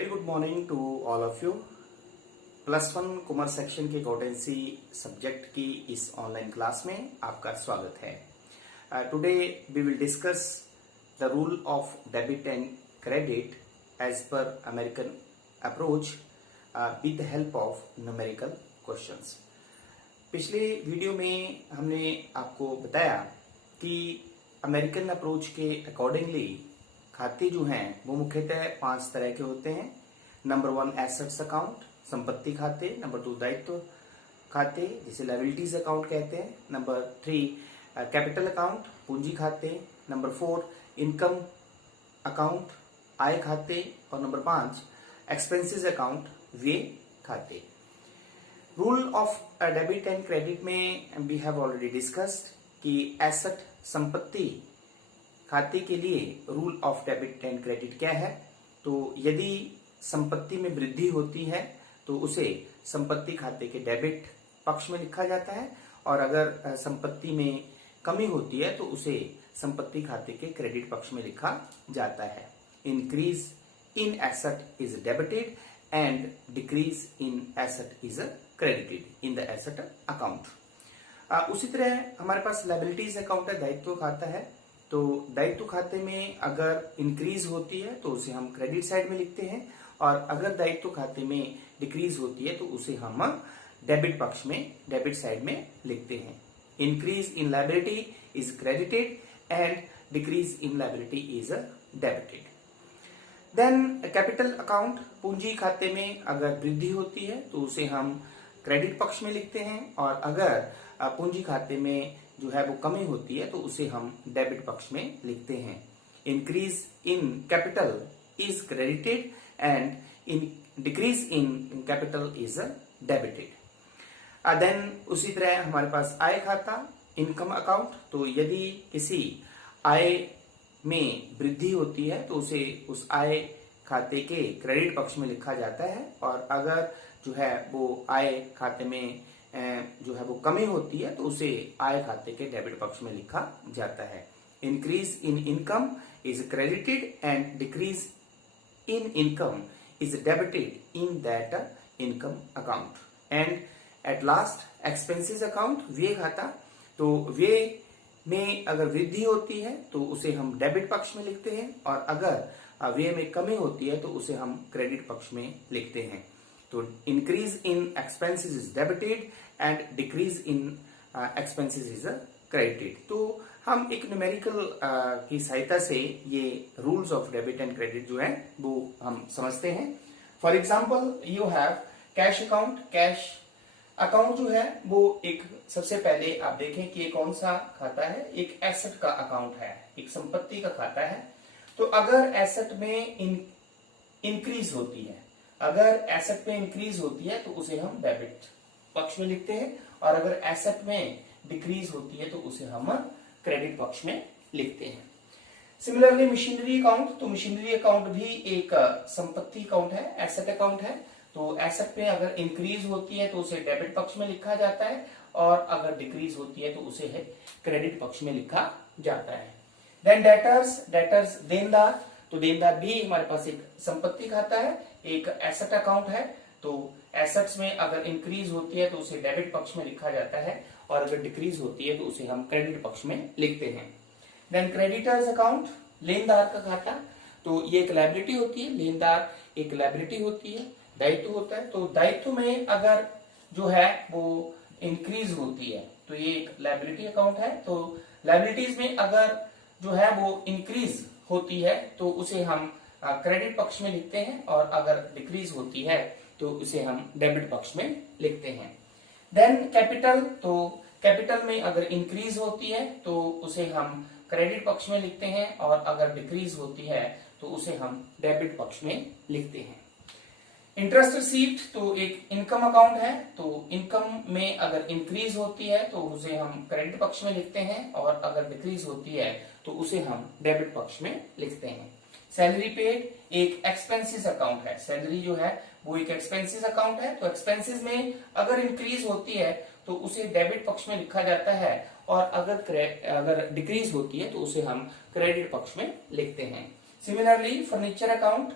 Very good morning to all of you. +1 commerce section के accountancy subject की इस online class में आपका स्वागत है। Today we will discuss the rule of debit and credit as per American approach with the help of numerical questions. पिछले video में हमने आपको बताया कि अमेरिकन अप्रोच के अकॉर्डिंगली खाते जो हैं वो मुख्यतः 5 तरह के होते हैं। नंबर 1 एसेट्स अकाउंट, संपत्ति खाते। नंबर 2 दायित्व खाते जिसे लायबिलिटीज अकाउंट कहते हैं। नंबर 3 कैपिटल अकाउंट, पूंजी खाते। नंबर 4 इनकम अकाउंट, आय खाते। और नंबर 5 एक्सपेंसेस अकाउंट, व्यय खाते। Rule of debit and credit में वी हैव ऑलरेडी डिस्कस्ड कि एसेट संपत्ति खाते के लिए rule of debit and credit क्या है। तो यदि संपत्ति में वृद्धि होती है तो उसे संपत्ति खाते के डेबिट पक्ष में लिखा जाता है, और अगर संपत्ति में कमी होती है तो उसे संपत्ति खाते के क्रेडिट पक्ष में लिखा जाता है। Increase in asset is debited and decrease in asset is credited in the asset account. उसी तरह हमारे पास लायबिलिटीज अकाउंट है, दायित्व खाता है। तो दायित्व खाते में अगर इंक्रीज होती है तो उसे हम क्रेडिट साइड में लिखते हैं, और अगर दायित्व खाते में डिक्रीज होती है तो उसे हम डेबिट पक्ष में, डेबिट साइड में लिखते हैं। Increase in liability is credited and decrease in liability is debited. Then capital account, पूंजी खाते में अगर वृद्धि होती है तो उसे हम क्रेडिट पक्ष में लिखते हैं, और अगर पूंजी खाते में जो है वो कमी होती है तो उसे हम डेबिट पक्ष में लिखते हैं। Increase in capital is credited and in decrease in capital is debited. Then उसी तरह हमारे पास आय खाता, इनकम अकाउंट। तो यदि किसी आय में वृद्धि होती है तो उसे उस आय खाते के क्रेडिट पक्ष में लिखा जाता है, और अगर जो है वो आय खाते में जो है वो कमी होती है तो उसे आय खाते के डेबिट पक्ष में लिखा जाता है। Increase in income is credited and decrease in income is debited in that income account. And at last expenses account, व्यय खाता। तो व्यय में अगर वृद्धि होती है तो उसे हम डेबिट पक्ष में लिखते हैं, और अगर व्यय में कमी होती है तो उसे हम क्रेडिट पक्ष में लिखते हैं। तो increase in expenses is debited and decrease in expenses is credited. तो हम एक न्यूमेरिकल की सहायता से ये rules of debit and credit जो है वो हम समझते हैं। For example you have cash account. Cash account जो है वो एक, सबसे पहले आप देखें कि ये कौन सा खाता है, एक एसेट का अकाउंट है, एक संपत्ति का खाता है। तो अगर एसेट में इंक्रीज होती है, अगर एसेट में इंक्रीज होती है तो उसे हम डेबिट पक्ष में लिखते हैं, और अगर एसेट में डिक्रीज होती है तो उसे हम क्रेडिट पक्ष में लिखते हैं। सिमिलरली मशीनरी अकाउंट, तो मशीनरी अकाउंट भी एक संपत्ति अकाउंट है, एसेट अकाउंट है। तो एसेट में अगर इंक्रीज होती है तो उसे डेबिट पक्ष में लिखा जाता है, और अगर डिक्रीज होती है तो उसे है क्रेडिट पक्ष में लिखा जाता है। देन डेटर्स, डेटर्स देनदार। तो देनदार भी हमारे पास एक संपत्ति खाता है, एक एसेट अकाउंट है। तो एसेट्स में अगर इंक्रीज होती है तो उसे डेबिट पक्ष में लिखा जाता है, और अगर डिक्रीज होती है तो उसे हम क्रेडिट पक्ष में लिखते हैं। देन क्रेडिटर्स अकाउंट, लेनदार का खाता। तो ये एक लायबिलिटी होती है, लेनदार एक लायबिलिटी होती है, दायित्व होता है। तो दायित्व में अगर जो है वो इंक्रीज होती है तो ये एक लायबिलिटी अकाउंट है। तो लायबिलिटीज में अगर जो है वो इंक्रीज होती है तो उसे हम क्रेडिट पक्ष में लिखते हैं, और अगर डिक्रीज होती है तो उसे हम डेबिट पक्ष में लिखते हैं। देन कैपिटल, तो कैपिटल में अगर इंक्रीज होती है तो उसे हम क्रेडिट पक्ष में लिखते हैं, और अगर डिक्रीज होती है तो उसे हम डेबिट पक्ष में लिखते हैं। इंटरेस्ट रिसीव्ड, तो एक इनकम अकाउंट है। तो इनकम में अगर इंक्रीज होती है तो उसे हम क्रेडिट पक्ष में लिखते हैं, और अगर डिक्रीज होती है तो उसे हम डेबिट पक्ष में लिखते हैं। सैलरी पेड एक एक्सपेंसेस अकाउंट है, सैलरी जो है वो एक एक्सपेंसेस अकाउंट है। तो एक्सपेंसेस में अगर इंक्रीज होती है तो उसे डेबिट पक्ष में लिखा जाता है, और अगर डिक्रीज होती है तो उसे हम क्रेडिट पक्ष में लिखते हैं। सिमिलरली फर्नीचर अकाउंट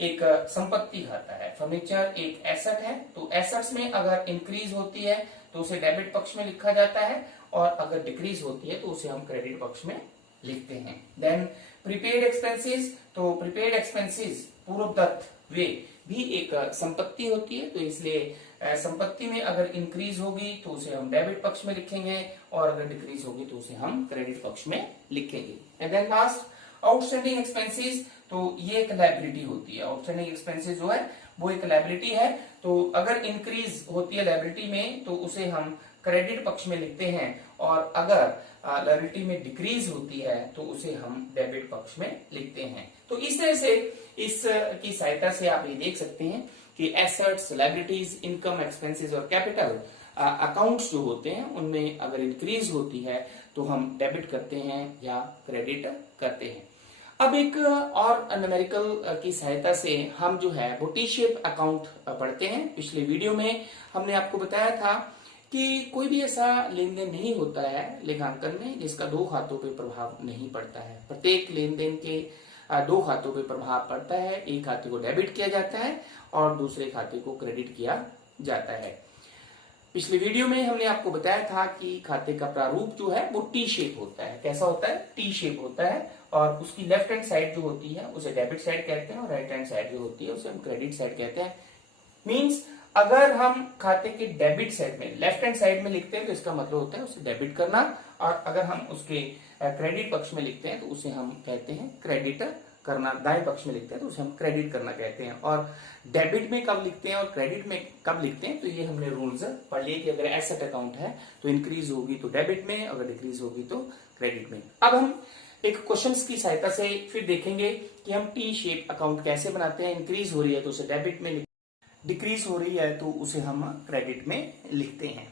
एक संपत्ति खाता है। फर्नीचर एक एसेट है, तो एसेट्स में अगर इंक्रीज होती है तो उसे डेबिट पक्ष में लिखा जाता है, और अगर डिक्रीज होती है तो उसे हम क्रेडिट पक्ष में लिखते हैं। देन प्रीपेड एक्सपेंसेस, तो प्रीपेड एक्सपेंसेस पूर्वदत्त वे भी एक संपत्ति होती है, तो इसलिए संपत्ति में अगर इंक्रीज होगी तो उसे हम डेबिट पक्ष में लिखेंगे, और अगर डिक्रीज होगी तो उसे हम क्रेडिट पक्ष में लिखेंगे। And then last outstanding expenses, तो ये एक लायबिलिटी होती है। आउटस्टैंडिंग एक्सपेंसेस जो है वो एक लायबिलिटी है, तो अगर इंक्रीज होती है लायबिलिटी में तो उसे हम क्रेडिट पक्ष में लिखते हैं, और अगर लायबिलिटी में डिक्रीज होती है तो उसे हम डेबिट पक्ष में लिखते हैं। तो इस तरह से इस की सहायता से आप ये देख सकते हैं कि एसेट्स, लायबिलिटीज, इनकम, एक्सपेंसेस और कैपिटल अकाउंट्स जो होते हैं उनमें अगर इंक्रीज होती है तो हम डेबिट करते हैं या क्रेडिट करते हैं। अब एक और न्यूमेरिकल की सहायता से हम जो है वो टी शेप अकाउंट पढ़ते हैं। पिछले वीडियो में हमने आपको बताया था कि कोई भी ऐसा लेन देन नहीं होता है लेखांकन में जिसका दो खातों पे प्रभाव नहीं पड़ता है। प्रत्येक लेन देन के दो खातों पे प्रभाव पड़ता है। एक खाते को डेबिट किया जाता है और दूसरे खाते को क्रेडिट किया जाता है। पिछले वीडियो में हमने आपको बताया था कि खाते का प्रारूप जो है वो टी शेप होता है। कैसा होता है? टी शेप होता है, और उसकी लेफ्ट हैंड साइड जो होती है उसे डेबिट साइड कहते हैं, और राइट हैंड साइड जो होती है उसे हम क्रेडिट साइड कहते हैं। मींस अगर हम खाते के डेबिट साइड में लेफ्ट हैंड साइड में लिखते हैं तो इसका मतलब होता है उसे डेबिट करना, और अगर हम उसके क्रेडिट पक्ष में लिखते हैं तो उसे हम कहते हैं क्रेडिट करना। दाएं पक्ष में लिखते हैं तो उसे हम क्रेडिट करना कहते हैं। और डेबिट में कब लिखते हैं और क्रेडिट में कब लिखते हैं, तो ये हमने रूल्स पढ़ लिए कि अगर एसेट अकाउंट है तो इंक्रीज होगी तो डेबिट में, अगर डिक्रीज होगी तो क्रेडिट में। अब हम एक क्वेश्चंस की सहायता से फिर देखेंगे कि हम टी शेप अकाउंट कैसे बनाते हैं। इंक्रीज हो रही है तो उसे डेबिट में, डिक्रीज हो रही है तो उसे हम क्रेडिट में लिखते हैं।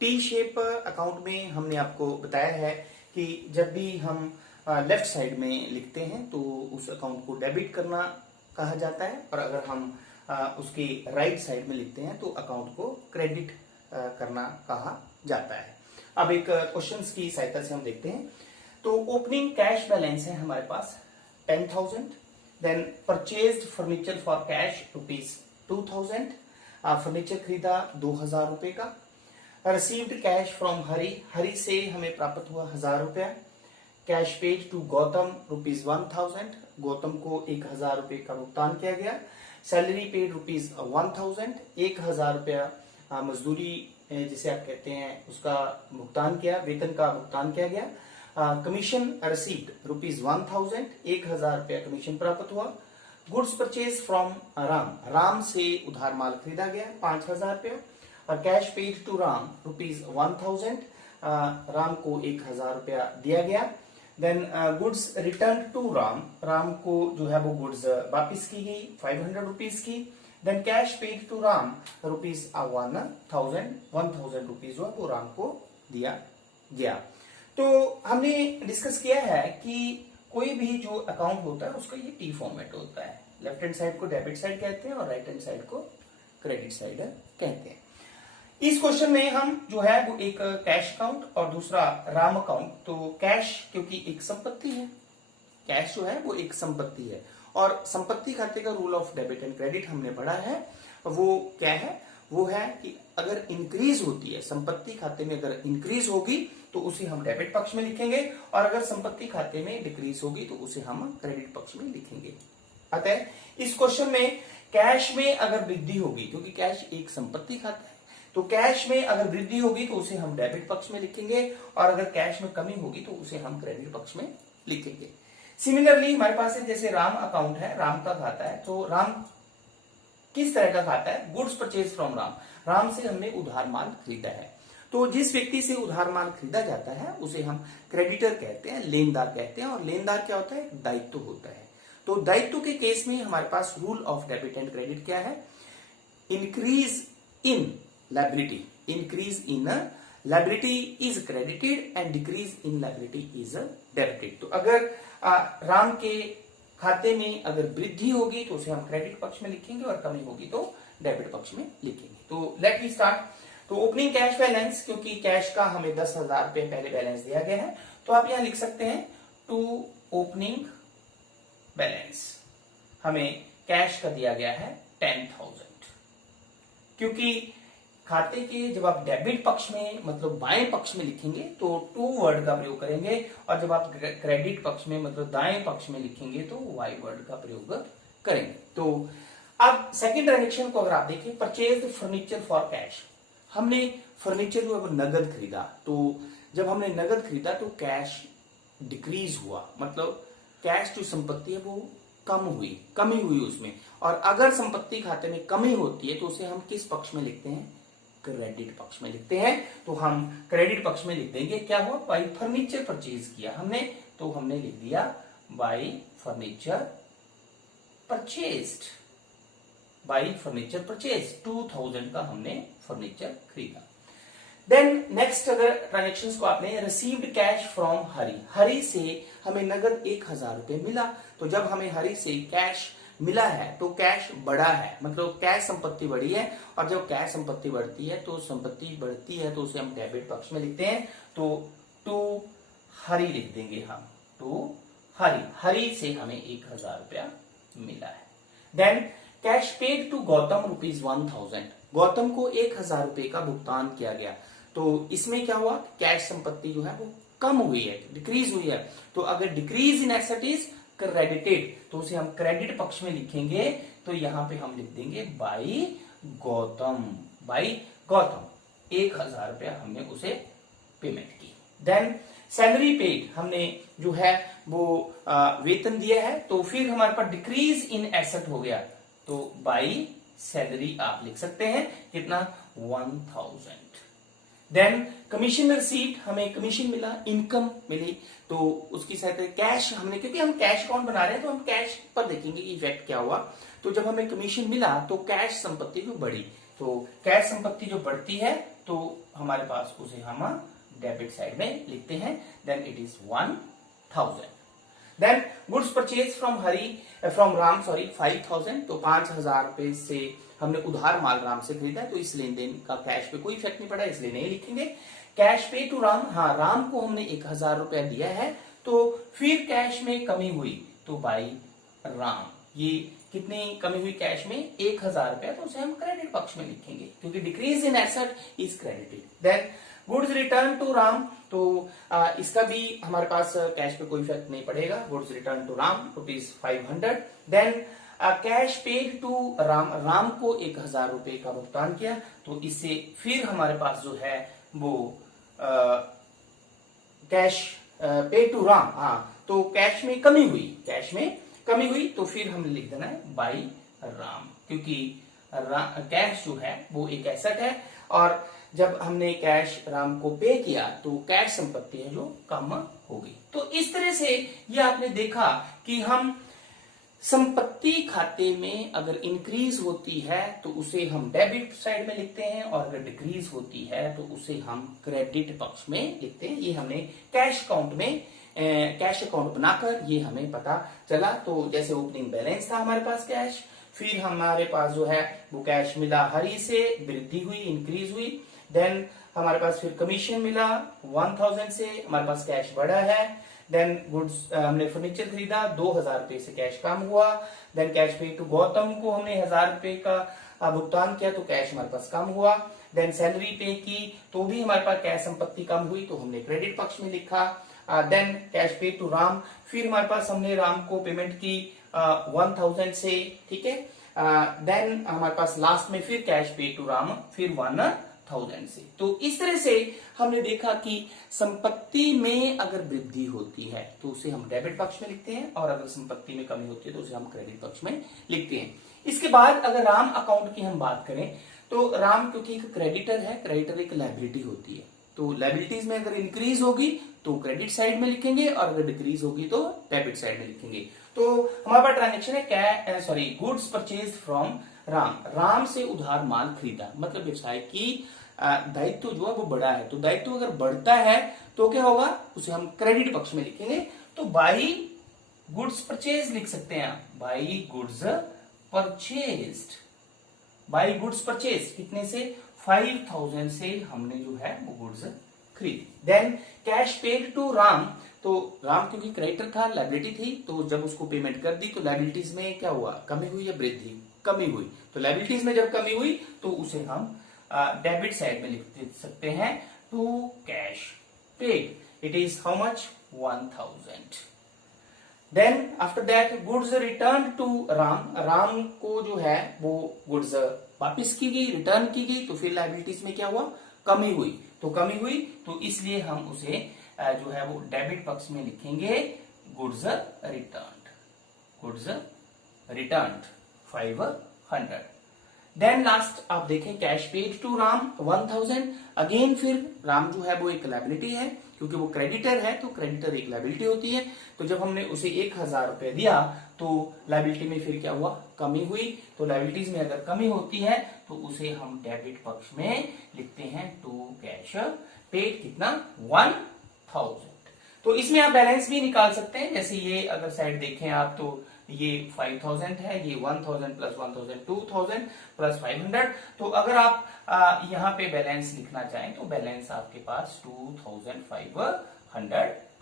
टी शेप अकाउंट में हमने आपको बताया है कि जब भी हम लेफ्ट साइड में लिखते हैं तो उस अकाउंट को डेबिट करना कहा जाता है, और अगर हम उसके राइट साइड में लिखते हैं तो अकाउंट को क्रेडिट करना कहा जाता है। अब एक क्वेश्चंस की सहायता से हम देखते हैं। तो ओपनिंग कैश बैलेंस है हमारे पास 10,000, then purchased furniture for cash ₹2,000, furniture खरीदा 2,000 रुपए का। रिसीव्ड कैश फ्रॉम हरी से हमें प्राप्त हुआ 1,000 रुपया। Cash paid to Gautam ₹1,000, Gautam को 1,000 रुपए का भुगतान किया गया। सैलरी पेड ₹1,000, 1,000 रुपया मजदूरी जिसे आप कहते हैं उसका भुगतान किया, वेतन का भुगतान किया गया। कमीशन रिसीव्ड ₹1,000, 1,000 रुपया कमीशन प्राप्त हुआ। गुड्स परचेज फ्रॉम राम से उधार माल खरीदा गया 5,000 रुपया। और cash paid to Ram ₹1,000, Ram को 1,000 रुपया दिया गया। Then goods return to Ram को जो है वो गुड्स वापिस की गई 500 रुपीज की। Then cash paid to Ram ₹1,000 rupees जो है वो राम को दिया गया। तो हमने डिस्कस किया है कि कोई भी जो अकाउंट होता है उसका ये टी फॉर्मेट होता है। लेफ्ट हैंड साइड को डेबिट साइड कहते हैं और राइट हैंड साइड को क्रेडिट साइड कहते हैं। इस क्वेश्चन में हम जो है वो एक कैश अकाउंट और दूसरा राम अकाउंट। तो कैश क्योंकि एक संपत्ति है, कैश जो है वो एक संपत्ति है, और संपत्ति खाते का rule of debit and credit हमने पढ़ा है। वो क्या है? वो है कि अगर इंक्रीज होती है संपत्ति खाते में, अगर इंक्रीज होगी तो उसे हम डेबिट पक्ष में लिखेंगे, और अगर संपत्ति खाते में डिक्रीज होगी तो उसे हम क्रेडिट पक्ष में लिखेंगे। अतः इस क्वेश्चन में कैश में अगर वृद्धि होगी, क्योंकि कैश एक संपत्ति खाता है, तो कैश में अगर वृद्धि होगी तो उसे हम डेबिट पक्ष में लिखेंगे, और अगर कैश में कमी होगी तो उसे हम क्रेडिट पक्ष में लिखेंगे। सिमिलरली हमारे पास जैसे राम अकाउंट है, राम का खाता है, तो राम किस तरह का खाता है? गुड्स परचेज फ्रॉम राम से हमने उधार माल खरीदा है। तो जिस व्यक्ति से उधार माल खरीदा जाता है उसे हम क्रेडिटर कहते हैं, लेनदार कहते हैं। और लेनदार क्या होता है? दायित्व होता है। तो दायित्व के केस में हमारे पास rule of debit and credit क्या है? Increase in liability, increase in liability is credited and decrease in liability is debited. तो अगर राम के खाते में अगर वृद्धि होगी तो उसे हम क्रेडिट पक्ष में लिखेंगे, और कमी होगी तो डेबिट पक्ष में लिखेंगे। तो लेट मी स्टार्ट। तो ओपनिंग कैश बैलेंस, क्योंकि कैश का हमें 10,000 रुपए पहले बैलेंस दिया गया है, तो आप यहां लिख सकते हैं टू ओपनिंग बैलेंस। हमें कैश का दिया गया है 10,000, क्योंकि खाते के जब आप डेबिट पक्ष में मतलब बाएं पक्ष में लिखेंगे तो टू वर्ड का प्रयोग करेंगे, और जब आप क्रेडिट पक्ष में मतलब दाएं पक्ष में लिखेंगे तो वाई वर्ड का प्रयोग करेंगे। तो अब सेकंड ट्रांजेक्शन को अगर आप देखें, परचेज फर्नीचर फॉर कैश, हमने फर्नीचर जो है नगद खरीदा। तो जब हमने नगद खरीदा तो कैश डिक्रीज हुआ, मतलब कैश जो संपत्ति है वो कमी हुई उसमें। और अगर संपत्ति खाते में कमी होती है तो उसे हम किस पक्ष में लिखते हैं? क्रेडिट पक्ष में लिखते हैं। तो हम क्रेडिट पक्ष में लिख देंगे, क्या हुआ? बाई फर्नीचर परचेज किया हमने, तो हमने लिख दिया by furniture purchased, by furniture purchase 2000 का हमने फर्नीचर खरीदा। देन नेक्स्ट अगर ट्रांजेक्शन्स को आपने रिसीव्ड कैश फ्रॉम हरी, हरी से हमें नगद 1000 रुपए मिला। तो जब हमें हरी से कैश मिला है तो कैश बढ़ा है, मतलब कैश संपत्ति बढ़ी है। और जब कैश संपत्ति बढ़ती है तो संपत्ति बढ़ती है तो उसे हम डेबिट पक्ष में लिखते हैं। तो टू हरी लिख देंगे हम, टू हरी, हरी से हमें 1000 रुपया मिला है। Then cash paid to Gautam ₹1000, Gautam को 1000 रुपए का भुगतान किया गया। तो इसमें क्या हुआ? कैश संपत्ति जो है वो कम हुई है, डिक्रीज हुई है। तो अगर decrease in asset is credited तो उसे हम क्रेडिट पक्ष में लिखेंगे। तो यहां पे हम लिख देंगे बाई गौतम, बाई गौतम 1000 रुपया हमने उसे पेमेंट की। देन सैलरी पेड, हमने जो है वो वेतन दिया है, तो फिर हमारे पास डिक्रीज इन एसेट हो गया, तो बाई सैलरी आप लिख सकते हैं, कितना? 1000। देन कमीशन रिसीव्ड, हमें कमीशन मिला, इनकम मिली, तो उसकी सहायता कैश हमने, क्योंकि हम कैश अकाउंट बना रहे हैं तो हम कैश पर देखेंगे कि इफेक्ट क्या हुआ। तो जब हमें कमीशन मिला तो कैश संपत्ति जो बढ़ी, तो कैश संपत्ति जो बढ़ती है तो हमारे पास उसे हम डेबिट साइड में लिखते हैं। Then it is 1000। Then goods purchase from Ram 5000, तो 5000 रुपए से हमने उधार माल राम से खरीदा, तो इस लेन देन का कैश पे कोई इफेक्ट नहीं पड़ा, इसलिए नहीं लिखेंगे। कैश पे टू राम, हाँ राम को हमने 1000 रुपया दिया है, तो फिर कैश में कमी हुई तो बाई राम, ये कितनी कमी हुई कैश में? 1000 रुपया, तो उसे हम क्रेडिट पक्ष में लिखेंगे क्योंकि decrease in asset is credited. Then goods return to Ram, तो इसका भी हमारे पास कैश पे कोई इफेक्ट नहीं पड़ेगा। Goods return to Ram ₹500। Then cash paid to Ram, Ram को 1000 रुपए का भुगतान किया, तो इससे फिर हमारे पास जो है वो कैश पेड टू राम, हाँ तो कैश में कमी हुई, कैश में कमी हुई, तो फिर हमने लिख देना है बाई राम, क्योंकि कैश जो है वो एक एसेट है, और जब हमने कैश राम को पे किया तो कैश संपत्ति है जो कम होगी। तो इस तरह से ये आपने देखा कि हम संपत्ति खाते में अगर इंक्रीज होती है तो उसे हम डेबिट साइड में लिखते हैं, और अगर डिक्रीज होती है तो उसे हम क्रेडिट पक्ष में लिखते हैं। ये हमने कैश अकाउंट में कैश अकाउंट बनाकर ये हमें पता चला। तो जैसे ओपनिंग बैलेंस था हमारे पास कैश, फिर हमारे पास जो है वो कैश मिला हरी से, वृद्धि हुई, इंक्रीज हुई। देन हमारे पास फिर कमीशन मिला 1000 से, हमारे पास कैश बढ़ा है। देन गुड्स हमने फर्नीचर खरीदा, 2000 रुपए से कैश कम हुआ। देन कैश पे टू गौतम को हमने 1000 रुपए का भुगतान किया, तो कैश हमारे पास कम हुआ। देन सैलरी पे की तो भी हमारे पास कैश संपत्ति कम हुई, तो हमने क्रेडिट पक्ष में लिखा। देन कैश पे टू राम, फिर हमारे पास हमने राम को पेमेंट की 1000 से, ठीक है। देन हमारे पास लास्ट में फिर कैश पे टू राम, फिर 1000 से। तो इस तरह से हमने देखा कि संपत्ति में अगर वृद्धि होती है तो उसे हम डेबिट पक्ष में लिखते हैं, और अगर संपत्ति में कमी होती है तो उसे हम क्रेडिट पक्ष में लिखते हैं। इसके बाद अगर राम अकाउंट की हम बात करें तो राम क्योंकि एक क्रेडिटर है, क्रेडिटर एक लायबिलिटी होती है, तो लायबिलिटीज में अगर इंक्रीज होगी तो क्रेडिट साइड में लिखेंगे, और अगर डिक्रीज होगी तो डेबिट साइड में लिखेंगे। तो हमारे पास ट्रांजेक्शन है goods purchase from Ram, Ram से उधार माल खरीदा, मतलब व्यवसाय की दायित्व जो है वो बढ़ा है। तो दायित्व अगर बढ़ता है तो क्या होगा? उसे हम क्रेडिट पक्ष में लिखेंगे, तो बाई गुड्स परचेज लिख सकते हैं, by goods purchased, by goods purchase कितने से? 5000 से हमने जो है वो गुड्स खरीदी। Then cash paid to Ram, तो राम क्योंकि क्रेडिटर था, लायबिलिटी थी, तो जब उसको पेमेंट कर दी तो लायबिलिटीज में क्या हुआ, कमी हुई या वृद्धि, कमी हुई। तो लायबिलिटीज में जब कमी हुई तो उसे हम डेबिट साइड में लिख सकते हैं, to cash paid, it is how much, 1000। Then after that goods return to Ram, Ram को जो है वो गुड्स वापिस की गई, रिटर्न की गई, तो फिर लायबिलिटीज में क्या हुआ, कमी हुई। तो कमी हुई तो इसलिए हम उसे जो है वो डेबिट पक्ष में लिखेंगे, goods return, goods return 500। Then last आप देखें cash paid to Ram 1000, again फिर राम जो है वो एक लायबिलिटी है, क्योंकि वो क्रेडिटर है तो क्रेडिटर एक लायबिलिटी होती है। तो जब हमने उसे 1000 रुपए दिया तो लायबिलिटी में फिर क्या हुआ, कमी हुई। तो लायबिलिटीज में अगर कमी होती है तो उसे हम डेबिट पक्ष में लिखते हैं, टू कैश पेड, कितना, 1000। तो इसमें आप बैलेंस भी निकाल सकते हैं, जैसे ये अगर साइड देखें आप तो ये 5000 है, ये 1000 प्लस 1000 2000 प्लस 500। तो अगर आप यहाँ पे बैलेंस लिखना चाहें तो बैलेंस आपके पास 2500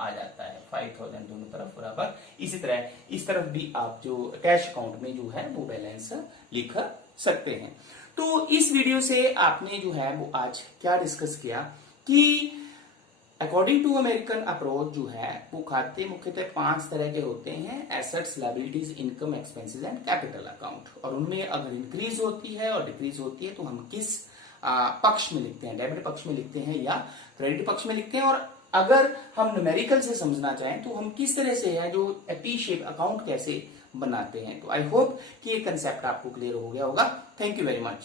आ जाता है, 5000 दोनों तरफ बराबर। इसी तरह इस तरफ भी आप जो कैश अकाउंट में जो है वो बैलेंस लिख सकते हैं। तो इस वीडियो से आपने जो है वो आज क्या डिस्कस किया कि अकॉर्डिंग टू अमेरिकन अप्रोच जो है वो खाते मुख्यतः 5 तरह के होते हैं, assets, liabilities, income, expenses and capital account. और उनमें अगर इंक्रीज होती है और डिक्रीज होती है तो हम किस पक्ष में लिखते हैं, डेबिट पक्ष में लिखते हैं या क्रेडिट पक्ष में लिखते हैं। और अगर हम न्यूमेरिकल से समझना चाहें तो हम किस तरह से है जो टी शेप अकाउंट कैसे बनाते हैं। तो आई होप कि ये कंसेप्ट आपको क्लियर हो गया होगा। Thank you very much.